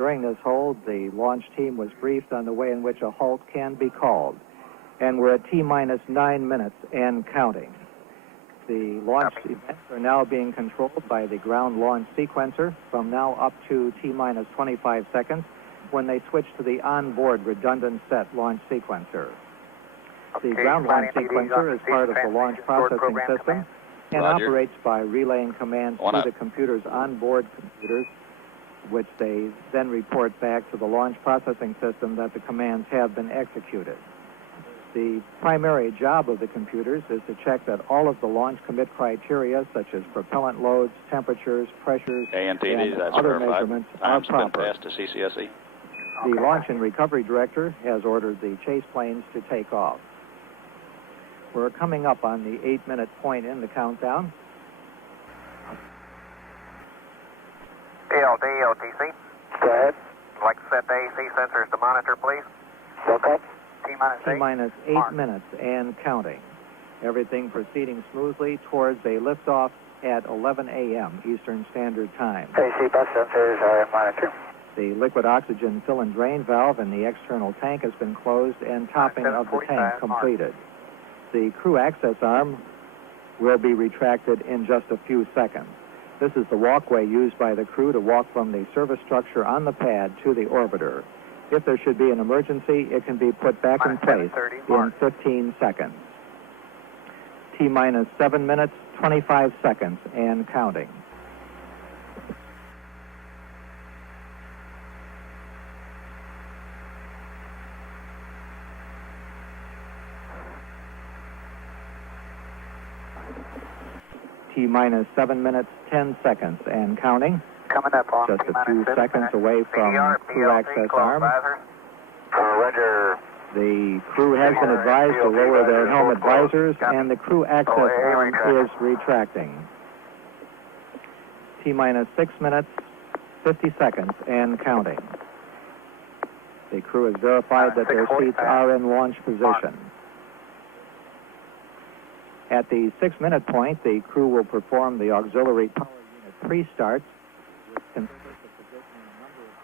During this hold, the launch team was briefed on the way in which a halt can be called. And we're at T-minus 9 minutes and counting. The launch events are now being controlled by the ground launch sequencer from now up to T-minus 25 seconds when they switch to the onboard redundant set launch sequencer. The ground launch sequencer is part of the launch processing system and operates by relaying commands to the computer's onboard computers, which they then report back to the launch processing system that the commands have been executed. The primary job of the computers is to check that all of the launch commit criteria, such as propellant loads, temperatures, pressures, and other measurements, are proper. To CCSE. The launch and recovery director has ordered the chase planes to take off. We're coming up on the 8-minute point in the countdown. DLD, OTC. Go ahead. I'd like to set the AC sensors to monitor, please. Okay. T-minus 8 minutes and counting. Everything proceeding smoothly towards a liftoff at 11 a.m. Eastern Standard Time. AC bus sensors are in monitor. The liquid oxygen fill and drain valve in the external tank has been closed and topping of the tank completed. The crew access arm will be retracted in just a few seconds. This is the walkway used by the crew to walk from the service structure on the pad to the orbiter. If there should be an emergency, it can be put back in place in 15 seconds. T-minus 7 minutes, 25 seconds, and counting. T-minus 7 minutes, 10 seconds, and counting. Coming up on just a few seconds away from crew access arm. Roger. The crew has been advised to lower their helmet visors, and the crew access arm is retracting. T-minus 6 minutes, 50 seconds, and counting. The crew has verified that their seats are in launch position. At the 6-minute point, the crew will perform the auxiliary power unit pre-start.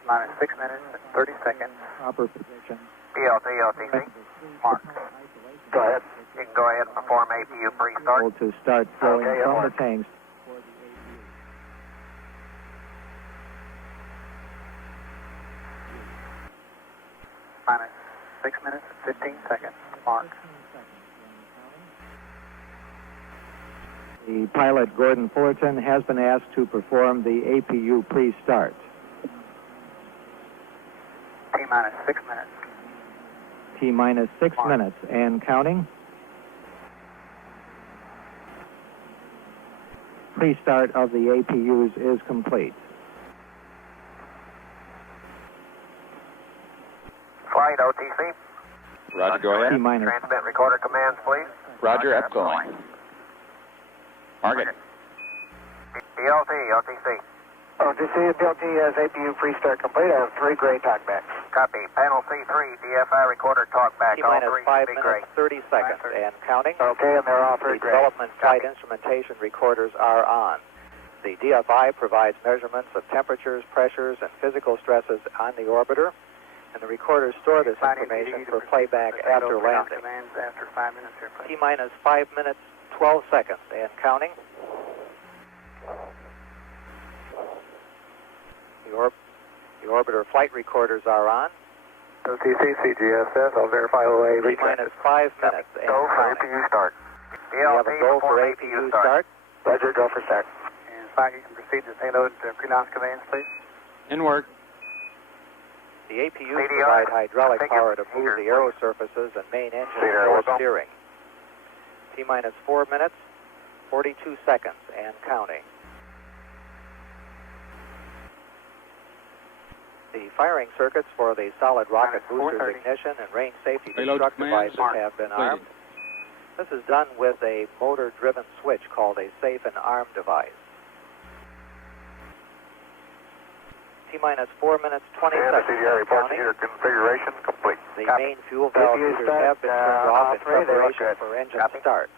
Minus 6 minutes and 30 seconds. Proper position. DLD, OTC. Mark. Go ahead. You can go ahead and perform APU pre-start. To start flowing from the tanks. Minus 6 minutes and 15 seconds. Mark. The pilot, Gordon Fullerton, has been asked to perform the APU pre-start. T-minus 6 minutes. T-minus 6 minutes and counting. Pre-start of the APUs is complete. Flight OTC. Roger, go ahead. T-minus. Transmit recorder commands, please. Roger, upgoing. Target. DLT, OTC. OTC, DLT has APU pre-start complete. I have 3 gray talkbacks. Copy. Panel C3, DFI recorder talkback. All T-minus 3 5 should be minutes, gray. 30 seconds, and counting. Okay, and they're all 3 The gray. development flight instrumentation recorders are on. The DFI provides measurements of temperatures, pressures, and physical stresses on the orbiter, and the recorders store this information for playback after landing. Commands after 5 minutes here, please. T-minus 5 minutes, 12 seconds, and counting. The orbiter flight recorders are on. OTC, CGSS, I'll verify OA. T-minus 5 minutes, and Go for counting. APU start. We have a go for APU start. Roger, go for start. And 5, you can proceed to payload pre-launch commands, please. In work. The APUs provide hydraulic power to move the aero surfaces and main engine for steering. T-minus 4 minutes, 42 seconds, and counting. The firing circuits for the solid rocket boosters ignition and range safety destruct devices have been armed. This is done with a motor-driven switch called a safe and arm device. T-minus 4 minutes, 20 seconds, and counting. Configuration complete. The main fuel valve heaters have been turned off in preparation for engine start.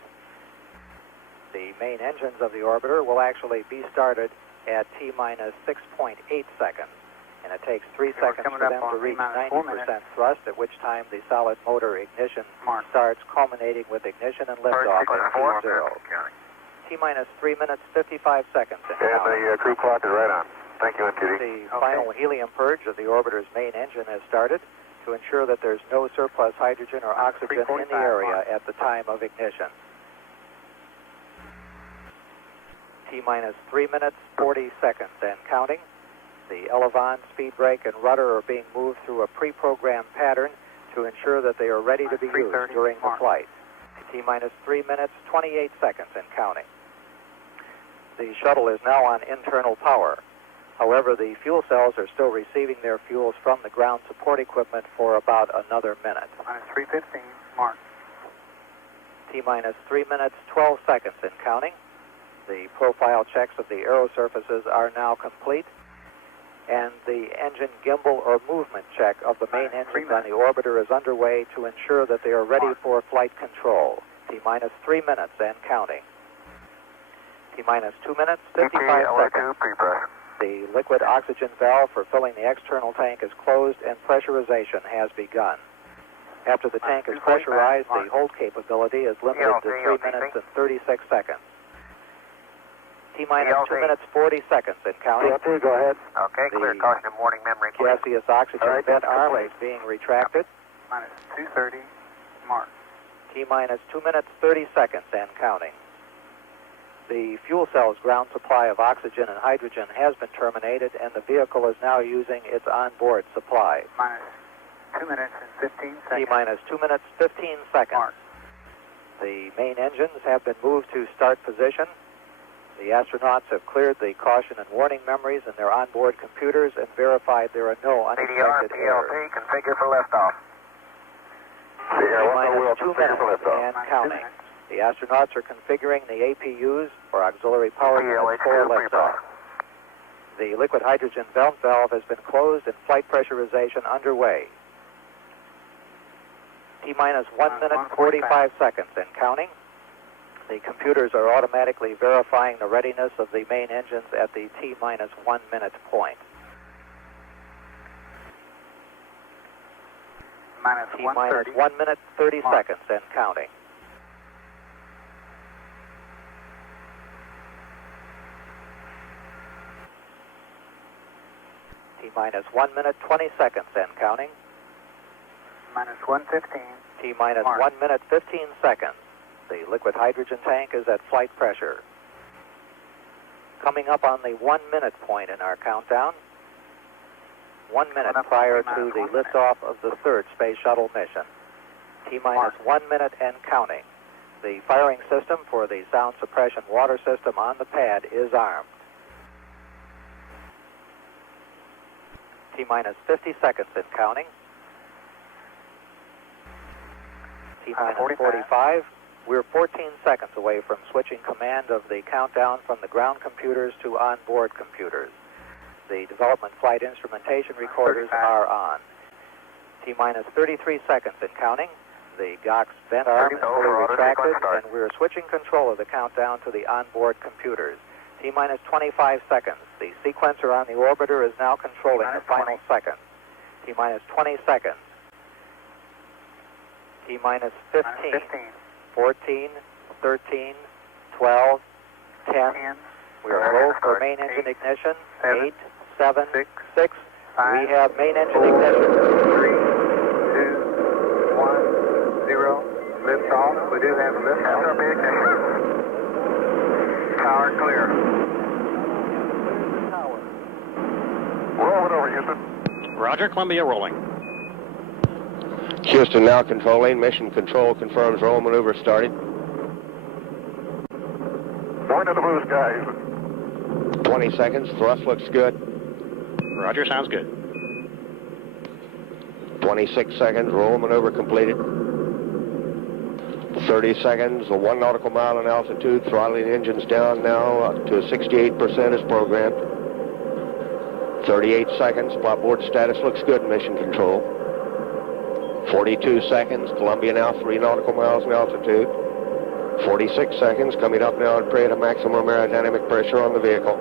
The main engines of the orbiter will actually be started at T-minus 6.8 seconds. and it takes 3 Okay, we're seconds coming for up them on to reach T-minus 4 90% minutes. thrust, at which time the solid motor ignition Mark. starts, culminating with ignition and liftoff at T0. T-minus 3 minutes, 55 seconds. And the crew clock is right on. Thank you, MTD. The final helium purge of the orbiter's main engine has started to ensure that there's no surplus hydrogen or oxygen in the area at the time of ignition. T-minus 3 minutes, 40 seconds and counting. The elevon, speed brake, and rudder are being moved through a pre-programmed pattern to ensure that they are ready to be used during the flight. T-minus 3 minutes, 28 seconds and counting. The shuttle is now on internal power. However, the fuel cells are still receiving their fuels from the ground support equipment for about another minute. Minus 3:15, mark. T-minus 3 minutes, 12 seconds and counting. The profile checks of the aero surfaces are now complete, and the engine gimbal or movement check of the main engines on the orbiter is underway to ensure that they are ready for flight control. T-minus 3 minutes and counting. T-minus 2 minutes, 55 seconds. The liquid oxygen valve for filling the external tank is closed and pressurization has begun. After the tank is pressurized, the hold capability is limited to 3 minutes and 36 seconds. T-minus 2 minutes, 40 seconds and counting. Go ahead. Okay, clear. Caution and warning memory, please. Gaseous oxygen vent arm is being retracted. Minus 2:30, mark. T-minus 2 minutes, 30 seconds and counting. The fuel cell's ground supply of oxygen and hydrogen has been terminated, and the vehicle is now using its onboard supply. Minus 2 minutes and 15 seconds. T-minus 2 minutes, 15 seconds. Mark. The main engines have been moved to start position. The astronauts have cleared the caution and warning memories in their onboard computers and verified there are no unexpected errors. PLC, configure for liftoff. T-minus 2 minutes and counting. The astronauts are configuring the APUs, or auxiliary power units, for liftoff. The liquid hydrogen vent valve has been closed and flight pressurization underway. T-minus 1 minute, 45 seconds and counting. The computers are automatically verifying the readiness of the main engines at the T-minus 1 minute point. T-minus 1 minute, 30 seconds and counting. T-minus 1 minute, 20 seconds and counting. Minus 1:15. T-minus 1 minute, 15 seconds. The liquid hydrogen tank is at flight pressure. Coming up on the 1 minute point in our countdown. 1 minute prior to the liftoff of the third Space Shuttle mission. T-minus 1 minute and counting. The firing system for the sound suppression water system on the pad is armed. T-minus 50 seconds and counting. T-minus 45. We're 14 seconds away from switching command of the countdown from the ground computers to onboard computers. The development flight instrumentation recorders are on. T-minus 33 seconds and counting. The GOX vent arm is fully retracted, and we're switching control of the countdown to the onboard computers. T-minus 25 seconds. The sequencer on the orbiter is now controlling the final seconds. T-minus 20 seconds. T-minus 15. 14, 13, 12, 10. We are low for main engine ignition. 8, 7, 6. We have main engine ignition. 3, 2, 1, 0. Lift off. We do have a lift off. Power clear. Roll it over, Houston. Roger, Columbia rolling. Houston now controlling. Mission control confirms roll maneuver started. Point to the blue skies. 20 seconds. Thrust looks good. Roger, sounds good. 26 seconds. Roll maneuver completed. 30 seconds. 1 nautical mile in altitude. Throttling engines down now to 68% as programmed. 38 seconds. Flopboard status looks good. Mission control. 42 seconds, Columbia now 3 nautical miles in altitude. 46 seconds, coming up now at period of maximum aerodynamic pressure on the vehicle.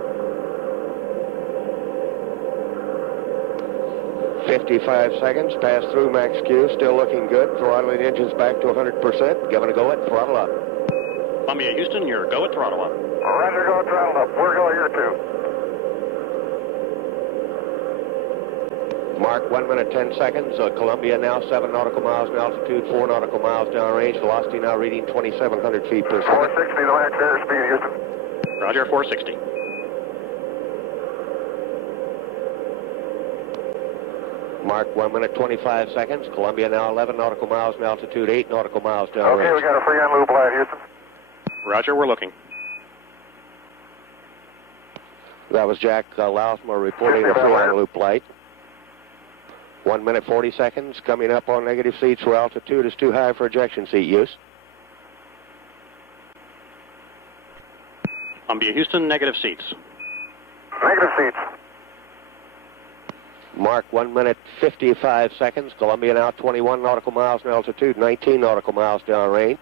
55 seconds, pass through max Q, still looking good. Throttling engines back to 100%. Giving a go at throttle up. Columbia, Houston, you're go at throttle up. Roger, go throttle up. We're going here too. Mark 1 minute 10 seconds. Columbia now 7 nautical miles in altitude, 4 nautical miles downrange. Velocity now reading 2,700 feet per second. 460, the max airspeed, Houston. Roger, 460. Mark 1 minute 25 seconds. Columbia now 11 nautical miles in altitude, 8 nautical miles downrange. Okay, we got a free on loop light, Houston. Roger, we're looking. That was Jack Lousma reporting a free on loop light. 1 minute 40 seconds. Coming up on negative seats where altitude is too high for ejection seat use. Columbia, Houston, negative seats. Negative seats. Mark 1 minute 55 seconds. Columbia now 21 nautical miles in altitude, 19 nautical miles downrange.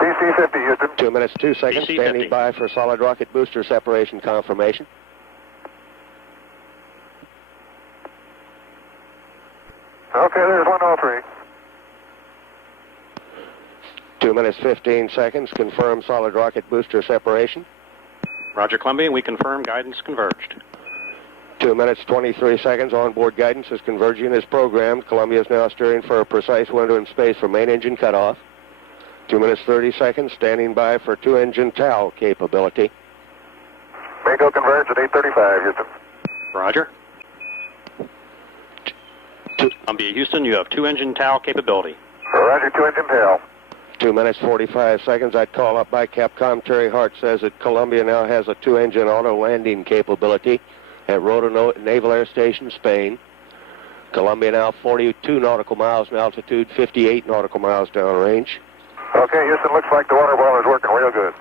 CC 50, Houston. 2 minutes 2 seconds. CC Standing 50. by for solid rocket booster separation confirmation. Okay, there's 103. 2 minutes 15 seconds. Confirm solid rocket booster separation. Roger, Columbia, we confirm guidance converged. 2 minutes 23 seconds. Onboard guidance is converging as programmed. Columbia is now steering for a precise window in space for main engine cutoff. 2 minutes 30 seconds. Standing by for 2-engine TAL capability. Bingo converge at 8:35, Houston. Roger. Columbia, Houston, you have 2-engine TAL capability. Roger, 2-engine tail. 2 minutes 45 seconds. I'd call up by Capcom. Terry Hart says that Columbia now has a 2-engine auto landing capability at Roto Naval Air Station, Spain. Columbia now 42 nautical miles in altitude, 58 nautical miles downrange. Okay, Houston, looks like the water boiler's working real good.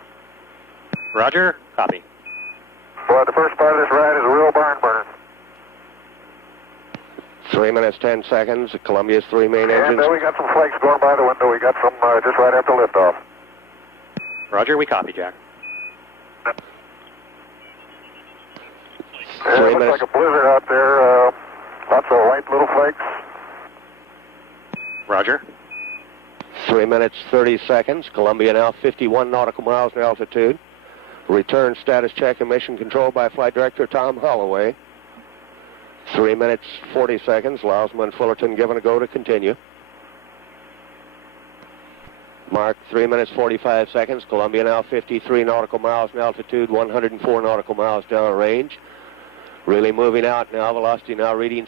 Roger, copy. Boy, the first part of this ride is a real barn burner. 3 minutes 10 seconds. Columbia's 3 main engines. And we got some flakes going by the window. We got some just right after liftoff. Roger, we copy, Jack. Yeah, it looks like a blizzard out there. Lots of white little flakes. Roger. 3 minutes 30 seconds. Columbia now 51 nautical miles in altitude. Return status check and mission control by Flight Director Tom Holloway. 3 minutes 40 seconds. Lousma and Fullerton given a go to continue. Mark 3 minutes 45 seconds. Columbia now 53 nautical miles in altitude, 104 nautical miles downrange. Really moving out now. Velocity now reading